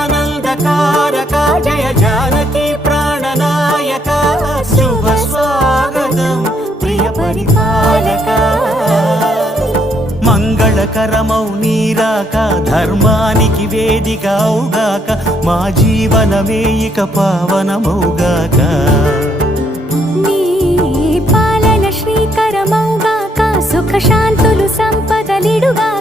జగదానందకారక జయ జానకి ప్రాణనాయక శుభ స్వాగతం ప్రియ పరిపాలక మంగళకరమౌ నీరాక ధర్మానికి వేదిక అవుగాక మా జీవనమే ఇక పావనమౌగాక నీ పాలన శ్రీకరమౌగాక సుఖ శాంతులు సంపదలిడుగాక